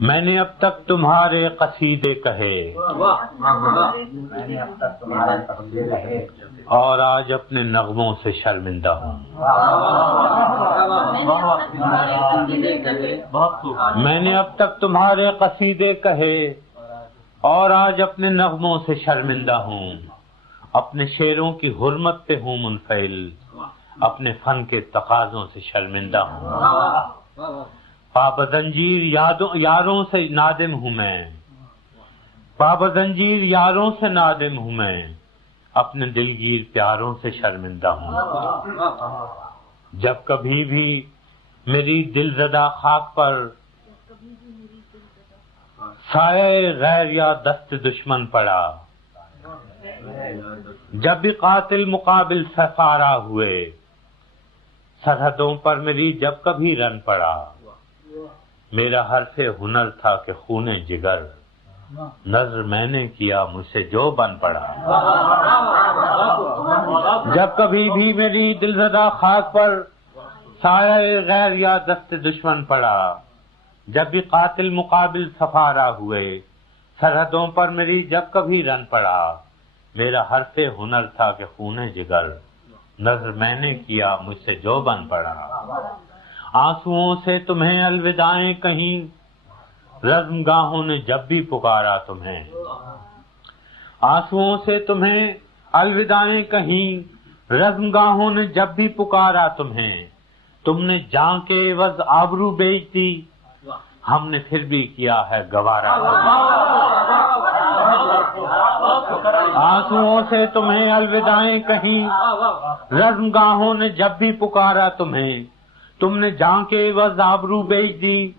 میں نے اب تک تمہارے قصیدے کہے اور آج اپنے نغموں سے شرمندہ ہوں. میں نے اب تک تمہارے قصیدے کہے اور آج اپنے نغموں سے شرمندہ ہوں. اپنے شعروں کی حرمت پہ ہوں منفعل، اپنے فن کے تقاضوں سے شرمندہ ہوں. پابزنجیر یاروں سے نادم ہوں میں، پابزنجیر یاروں سے نادم ہوں میں، اپنے دلگیر پیاروں سے شرمندہ ہوں. جب کبھی بھی میری دل زدہ خاک پر سایہ غیر یا دست دشمن پڑا، جب بھی قاتل مقابل سفارا ہوئے، سرحدوں پر میری جب کبھی رن پڑا، میرا حرف ہنر تھا کہ خون جگر، نظر میں نے کیا مجھ سے جو بن پڑا. جب کبھی بھی میری دلزدہ خاک پر سایہ غیر یا دست دشمن پڑا، جب بھی قاتل مقابل سفارا ہوئے، سرحدوں پر میری جب کبھی رن پڑا، میرا حرف ہنر تھا کہ خون جگر، نظر میں نے کیا مجھ سے جو بن پڑا. آنسوؤں سے تمہیں الوداعیں کہیں، رزم گاہوں نے جب بھی پکارا تمہیں. آنسوؤں سے تمہیں الوداعیں کہیں، رزم گاہوں نے جب بھی پکارا تمہیں. تم نے جان کے عوض آبرو بیچ دی، ہم نے پھر بھی کیا ہے گوارا. آنسوؤں سے تمہیں الوداعیں کہیں، رزم گاہوں نے جب بھی پکارا تمہیں. تم نے جان کے عوض آبرو بیچ دی،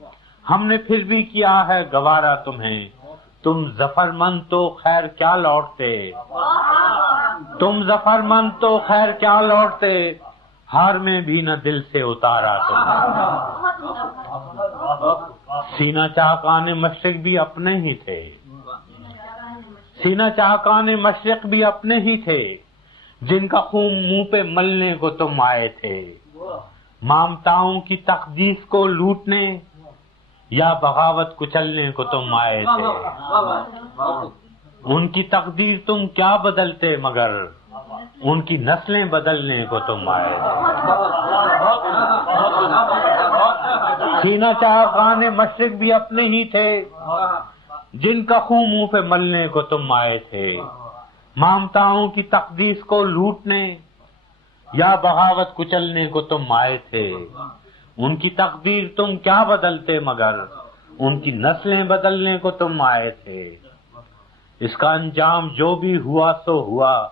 ہم نے پھر بھی کیا ہے گوارا تمہیں. تم ظفر مند تو خیر کیا لوٹتے، تم ظفر مند تو خیر کیا لوٹتے، ہار میں بھی نہ دل سے اتارا تمہیں. سینہ چاکان مشرق بھی اپنے ہی تھے، سینہ چاکان مشرق بھی اپنے ہی تھے، جن کا خون منہ پہ ملنے کو تم آئے تھے. مامتاؤں کی تقدیس کو لوٹنے یا بغاوت کچلنے کو تم آئے تھے. ان کی تقدیر تم کیا بدلتے مگر ان کی نسلیں بدلنے کو تم آئے تھے. سینہ چاکان مشرق بھی اپنے ہی تھے، جن کا خون منہ پہ ملنے کو تم آئے تھے. مامتاؤں کی تقدیس کو لوٹنے یا بغاوت کچلنے کو تم آئے تھے. ان کی تقدیر تم کیا بدلتے مگر ان کی نسلیں بدلنے کو تم آئے تھے. اس کا انجام جو بھی ہوا سو ہوا،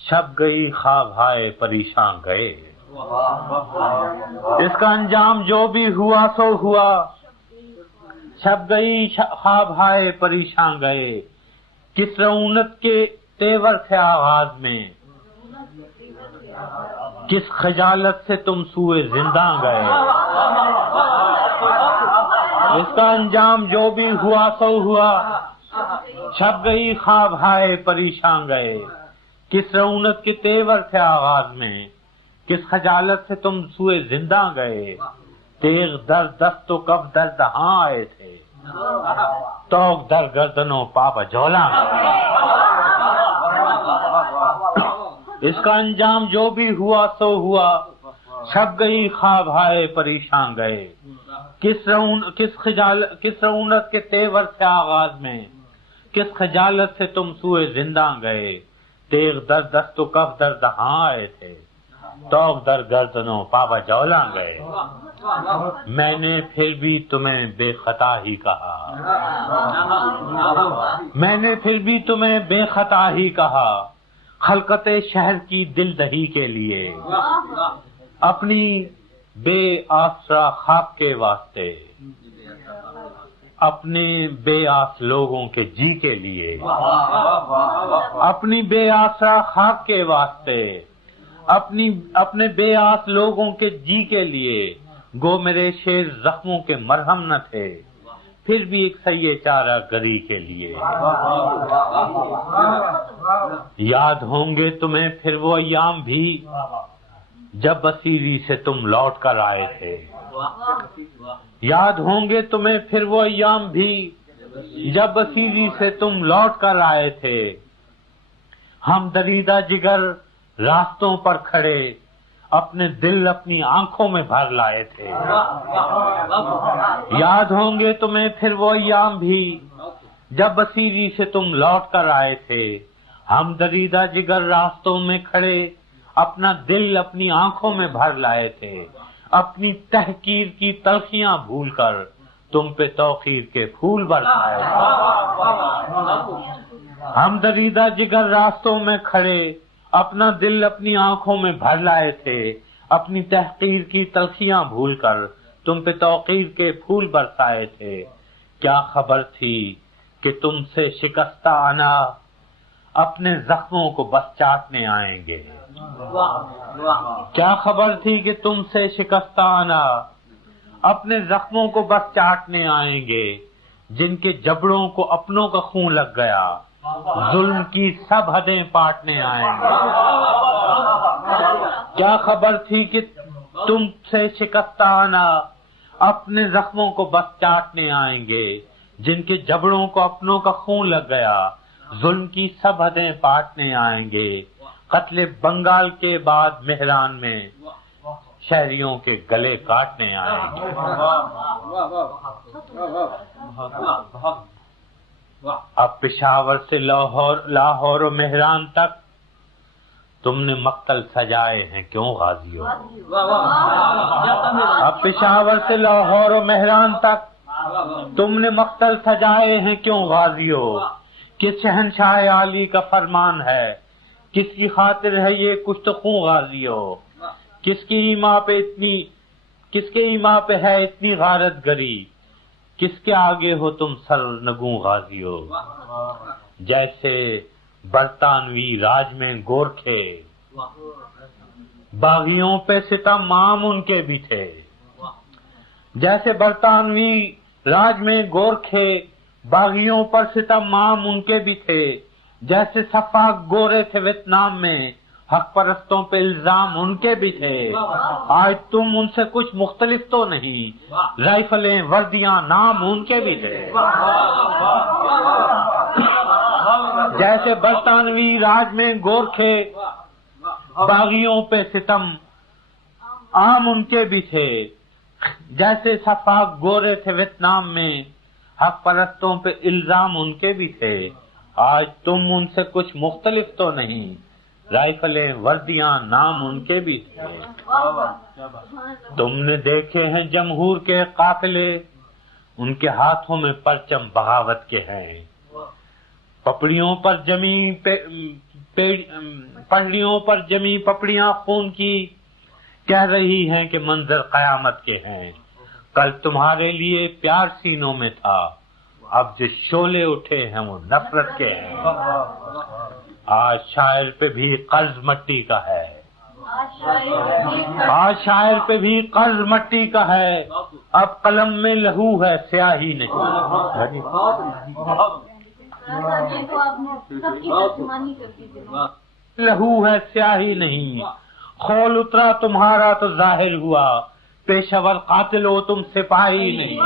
شب گئی خواب ہائے پریشان گئے. اس کا انجام جو بھی ہوا سو ہوا، شب گئی خواب ہائے پریشان گئے. کس رعونت کے تیور تھے آغاز میں، کس خجالت سے تم سوئے زنداں گئے. اس کا انجام جو بھی ہوا سو ہوا، چھپ گئی خواب ہائے پریشان گئے. کس رعونت کے تیور تھے آغاز میں، کس خجالت سے تم سوئے زنداں گئے. تیغ در دست و کف در دہاں آئے تھے، توق در گردنوں پاپا جھولا. اس کا انجام جو بھی ہوا سو ہوا، چھپ گئی خواب ہائے پریشان گئے. کس رعونت کے تیور سے آغاز میں، کس خجالت سے تم سوئے زنداں گئے. تیغ در دست و کف در دہاں آئے تھے، توق در گردنوں پاپا جولا گئے. میں نے پھر بھی تمہیں بے خطا ہی کہا، میں نے پھر بھی تمہیں بے خطا ہی کہا. خلقت شہر کی دل دہی کے لیے، اپنی بے آسرا خاک کے واسطے، اپنے بے آس لوگوں کے جی کے لیے، اپنی بے آسرا خاک کے واسطے، اپنے بے آس لوگوں کے جی کے لیے. گو میرے شیر زخموں کے مرہم نہ تھے، پھر بھی ایک سیے چارہ گری کے لیے. یاد ہوں گے تمہیں پھر وہ ایام بھی جب اسیری سے تم لوٹ کر آئے تھے. یاد ہوں گے تمہیں پھر وہ ایام بھی جب اسیری سے تم لوٹ کر آئے تھے. ہم دریدہ جگر راستوں پر کھڑے اپنے دل اپنی آنکھوں میں بھر لائے تھے. یاد ہوں گے تمہیں پھر وہ ایام بھی جب اسیری سے تم لوٹ کر آئے تھے. ہم دریدہ جگر راستوں میں کھڑے اپنا دل اپنی آنکھوں میں بھر لائے تھے. اپنی تحقیر کی تلخیاں بھول کر تم پہ توقیر کے پھول برسائے تھے. ہم دریدہ جگر راستوں میں کھڑے اپنا دل اپنی آنکھوں میں بھر لائے تھے. اپنی تحقیر کی تلخیاں بھول کر تم پہ توقیر کے پھول برسائے تھے. کیا خبر تھی کہ تم سے شکستہ انا اپنے زخموں کو بس چاٹنے آئیں گے. کیا خبر تھی کہ تم سے شکستہ انا اپنے زخموں کو بس چاٹنے آئیں گے. جن کے جبڑوں کو اپنوں کا خون لگ گیا ظلم کی سب حدیں پاٹنے آئیں گے. کیا خبر تھی کہ تم سے شکستہ انا اپنے زخموں کو بس چاٹنے آئیں گے. جن کے جبڑوں کو اپنوں کا خون لگ گیا ظلم کی سب حدیں پاٹنے آئیں گے. قتل بنگال کے بعد مہران میں شہریوں کے گلے کاٹنے آئیں گے. اب پشاور سے لاہور و مہران تک تم نے مقتل سجائے ہیں کیوں غازیوں. اب پشاور سے لاہور و مہران تک تم نے مقتل سجائے ہیں کیوں غازیوں. کس شہنشاہ عالی کا فرمان ہے کس کی خاطر ہے یہ کشت خوں غازیوں. کس کے ایما پہ ہے اتنی غارت گری. کس کے آگے ہو تم سر نگوں غازیوں. جیسے برطانوی راج میں گورکھے باغیوں پہ ستم عام ان کے بھی تھے. جیسے برطانوی راج میں گورکھے باغیوں پر ستم عام ان کے بھی تھے. جیسے سفاک گورے تھے ویتنام میں حق پرستوں پہ الزام ان کے بھی تھے. آج تم ان سے کچھ مختلف تو نہیں. رائفلیں وردیاں نام ان کے بھی تھے. جیسے برطانوی راج میں گورکھے باغیوں پہ ستم عام ان کے بھی تھے. جیسے سفاک گورے تھے ویتنام میں حق پرستوں پہ الزام ان کے بھی تھے. آج تم ان سے کچھ مختلف تو نہیں. رائفلیں وردیاں نام ان کے بھی تھے. تم نے دیکھے ہیں جمہور کے قافلے ان کے ہاتھوں میں پرچم بغاوت کے ہیں. پپڑیوں پر جمی پپڑیاں خون کی کہہ رہی ہیں کہ منظر قیامت کے ہیں. کل تمہارے لیے پیار سینوں میں تھا اب جو شعلے اٹھے ہیں وہ نفرت کے ہیں. آج شاعر پہ بھی قرض مٹی کا ہے. آج شاعر پہ بھی قرض مٹی کا ہے. اب قلم میں لہو ہے سیاہی نہیں. لہو ہے سیاہی نہیں. خول اترا تمہارا تو ظاہر ہوا پیشور قاتل ہو تم سپاہی نہیں.